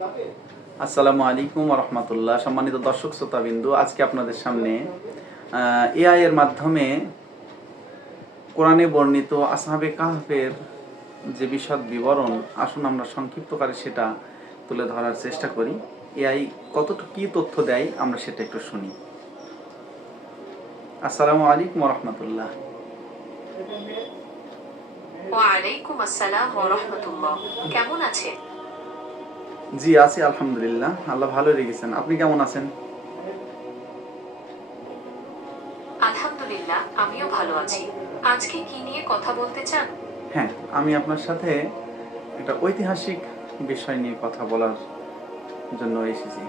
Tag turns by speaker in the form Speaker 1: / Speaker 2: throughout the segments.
Speaker 1: আসসালামু আলাইকুম রহমতুল্লাহ। সম্মানিত দর্শক, শ্রোতাবিন্দু, আজকে আপনাদের সামনে এআই এর মাধ্যমে কোরআনে বর্ণিত আসহাবে কাহফের যে বিশদ বিবরণ, আসুন আমরা সংক্ষিপ্তকারে সেটা তুলে ধরার চেষ্টা করি। এআই কতটুকু, কী তথ্য দেয়, আমরা সেটা একটু শুনি। আসসালামু আলাইকুম রহমতুল্লাহ।
Speaker 2: আসসালাম রাহমাতুল্লাহ। কেমন আছেন?
Speaker 1: জি আছি আলহামদুলিল্লাহ। আল্লাহ ভালো রেখেছেন। আপনি কেমন আছেন?
Speaker 2: আলহামদুলিল্লাহ আমিও ভালো আছি। আজকে কি নিয়ে কথা বলতে চান?
Speaker 1: হ্যাঁ আমি আপনার সাথে একটা ঐতিহাসিক বিষয় নিয়ে কথা বলার জন্য এসেছি।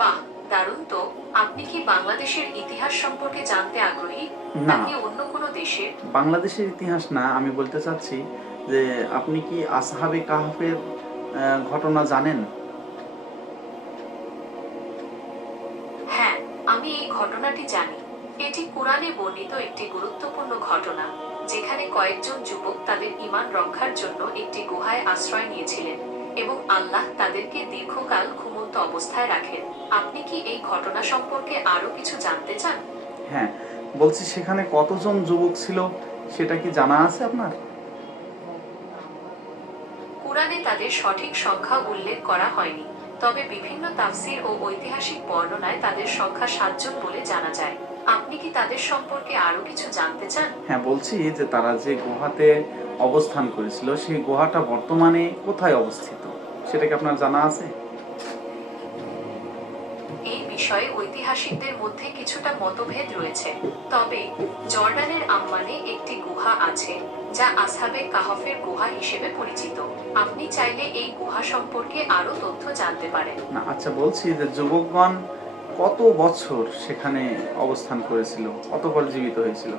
Speaker 2: বাহ দারুণ তো। আপনি কি বাংলাদেশের ইতিহাস সম্পর্কে জানতে আগ্রহী। নাকি অন্য কোনো দেশের
Speaker 1: বাংলাদেশের ইতিহাস না আমি বলতে চাচ্ছি যে আপনি কি আসহাবে কাহাফের ঘটনা জানেন?
Speaker 2: হ্যাঁ আমি এই ঘটনাটি জানি। এটি কোরআনে বর্ণিত একটি গুরুত্বপূর্ণ ঘটনা যেখানে কয়েকজন যুবক তাদের ঈমান রক্ষার জন্য একটি গুহায় আশ্রয় নিয়েছিলেন এবং আল্লাহ তাদেরকে দীর্ঘকাল ঘুমন্ত অবস্থায় রাখেন। আপনি কি এই ঘটনা সম্পর্কে আরও কিছু জানতে চান?
Speaker 1: হ্যাঁ বলছি সেখানে কতজন যুবক ছিল সেটা কি জানা আছে আপনার?
Speaker 2: তাদের সঠিক সংখ্যা উল্লেখ করা হয়নি। তবে বিভিন্ন তাফসির ও ঐতিহাসিক বর্ণনায় তাদের সংখ্যা সাতজন বলে জানা যায়। আপনি কি তাদের সম্পর্কে আরও কিছু জানতে চান?
Speaker 1: হ্যাঁ বলছি যে তারা যে গুহাতে অবস্থান করেছিল, সেই গুহাটা বর্তমানে কোথায় অবস্থিত? সেটা কি আপনার জানা আছে?
Speaker 2: বিষয়ে ঐতিহাসিকদের মধ্যে কিছুটা মতভেদ রয়েছে। তবে জর্ডানের আম্মানে একটি গুহা আছে যা আসহাবে কাহফের গুহা হিসেবে পরিচিত। আপনি চাইলে এই গুহা সম্পর্কে আরও তথ্য জানতে পারেন।
Speaker 1: না আচ্ছা বলছি যে যুবকগণ কত বছর সেখানে অবস্থান করেছিল? কতবার জীবিত হয়েছিল?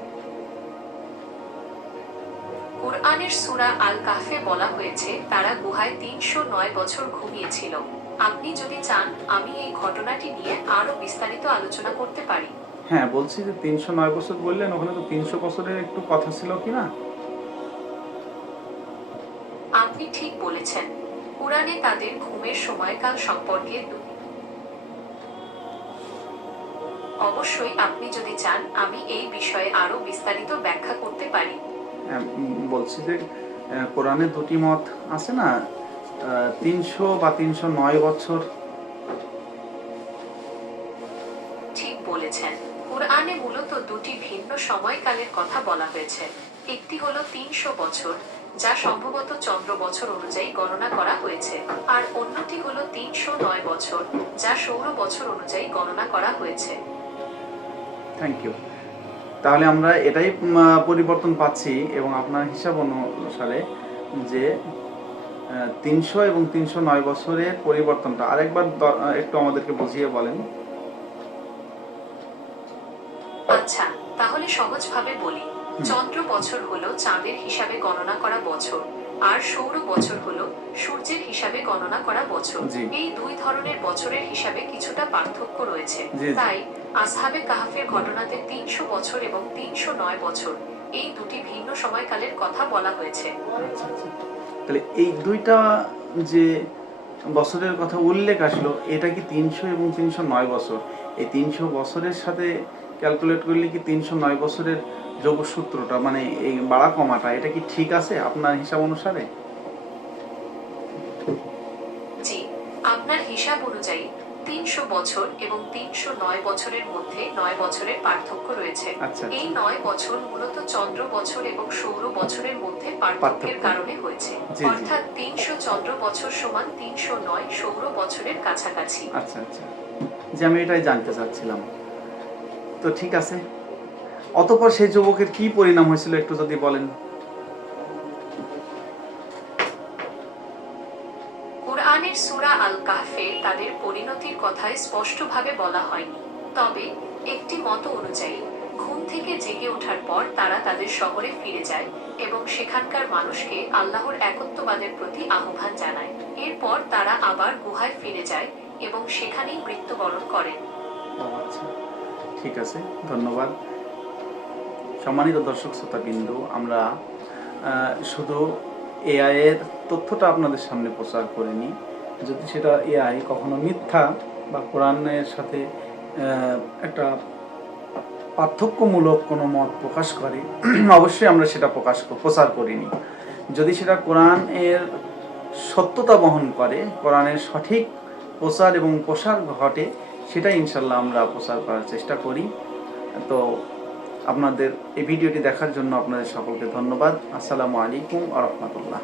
Speaker 2: কোরআনের সূরা আল কাহফে বলা হয়েছে তারা গুহায় তিনশো নয় বছর ঘুমিয়েছিল। আপনি যদি চান আমি এই ঘটনাটি নিয়ে আরও বিস্তারিত আলোচনা করতে পারি।
Speaker 1: হ্যাঁ বলছি যে তিনশো নয় বছর বললেন ওখানে তো তিনশো বছরের একটু কথা ছিল কি না?
Speaker 2: আপনি ঠিক বলেছেন। কোরআনে তাদের ঘুমের সময়কাল সম্পর্কে অবশ্যই আপনি যদি চান আমি এই বিষয়ে আরও বিস্তারিত ব্যাখ্যা করতে পারি।
Speaker 1: হ্যাঁ, বলছি যে কোরআনে দুটি মত আছে না? তিনশো বা তিনশো নয় বছর।
Speaker 2: ঠিক বলেছেন। কোরআনে মূলত দুটি ভিন্ন সময়কালের কথা বলা হয়েছে। একটি হলো তিনশো বছর যা সম্ভবত চন্দ্র বছর অনুযায়ী গণনা করা হয়েছে। আর অন্যটি হলো তিনশো নয় বছর যা সৌর বছর অনুযায়ী গণনা করা হয়েছে।
Speaker 1: থ্যাংক ইউ তাহলে আমরা এটাই পরিবর্তন পাচ্ছি এবং আপনার হিসাব অনুসারে যে তিনশো এবং তিনশো নয় বছরের পরিবর্তনটা। আরেকবার একটু আমাদেরকে বুঝিয়ে বলেন।
Speaker 2: আচ্ছা তাহলে সহজভাবে বলি। চন্দ্র বছর হলো চাঁদের হিসাবে গণনা করা বছর আর সৌর বছর হলো সূর্যের হিসাবে গণনা করা বছর। এই দুই ধরনের বছরের হিসাবে কিছুটা পার্থক্য রয়েছে। তাই আসহাবে কাহাফের ঘটনাতে তিনশো বছর এবং তিনশো নয় বছর। এই দুটি ভিন্ন সময়কালের কথা বলা হয়েছে।
Speaker 1: আচ্ছা আচ্ছা। তাহলে এই দুইটা যে বছরের কথা উল্লেখ আসলো এটা কি তিনশো এবং তিনশো নয় বছর? এই তিনশো বছরের সাথে ক্যালকুলেট করলে কি তিনশো নয় বছরের যোগসূত্রটা মানে এই বাড়া কমাটা এটা কি ঠিক আছে আপনার হিসাব অনুসারে?
Speaker 2: জি আপনার হিসাব অনুযায়ী তিনশো বছর এবং তিনশো নয় বছরের মধ্যে নয় বছরের পার্থক্য রয়েছে।
Speaker 1: আচ্ছা
Speaker 2: এই নয় বছর মূলত চন্দ্র বছর এবং সৌর বছরের মধ্যে পার্থক্যের কারণে হয়েছে। অর্থাৎ তিনশো চন্দ্র বছর সমান তিনশো নয় সৌর বছরের কাছাকাছি।
Speaker 1: আচ্ছা আচ্ছা। যে আমি এটাই জানতে চাচ্ছিলাম। তো ঠিক আছে। অতপর সেই যুবকের কি পরিণাম হয়েছিল একটু যদি বলেন?
Speaker 2: কোরআনের সূরা আল কাহফে তাদের পরিণতির কথায় স্পষ্টভাবে বলা হয়নি। তবে একটি মত অনুযায়ী, ঘুম থেকে জেগে ওঠার পর তারা তাদের শহরে ফিরে যায় এবং সেখানকার মানুষকে আল্লাহর একত্ববাদের প্রতি আহ্বান জানায়। এরপর তারা আবার গুহায় ফিরে যায় এবং সেখানেই মৃত্যুবরণ করেন
Speaker 1: আচ্ছা ঠিক আছে, ধন্যবাদ। সম্মানিত দর্শক শ্রোতা বিন্দু আমরা শুধু এআই এর তথ্যটা আপনাদের সামনে প্রচার করিনি। যদি সেটা এআই কখনো মিথ্যা বা কোরআনের সাথে একটা পার্থক্যমূলক কোনো মত প্রকাশ করে, অবশ্যই আমরা সেটা প্রকাশ প্রচার করিনি। যদি সেটা কোরআন এর সত্যতা বহন করে, কোরআনের সঠিক প্রচার এবং প্রসার ঘটে, সেটা ইনশাল্লাহ আমরা প্রচার করার চেষ্টা করি। তো আপনাদের এই ভিডিওটি দেখার জন্য আপনাদের সকলকে ধন্যবাদ। আসসালামু আলাইকুম আ রহমতুল্লাহ।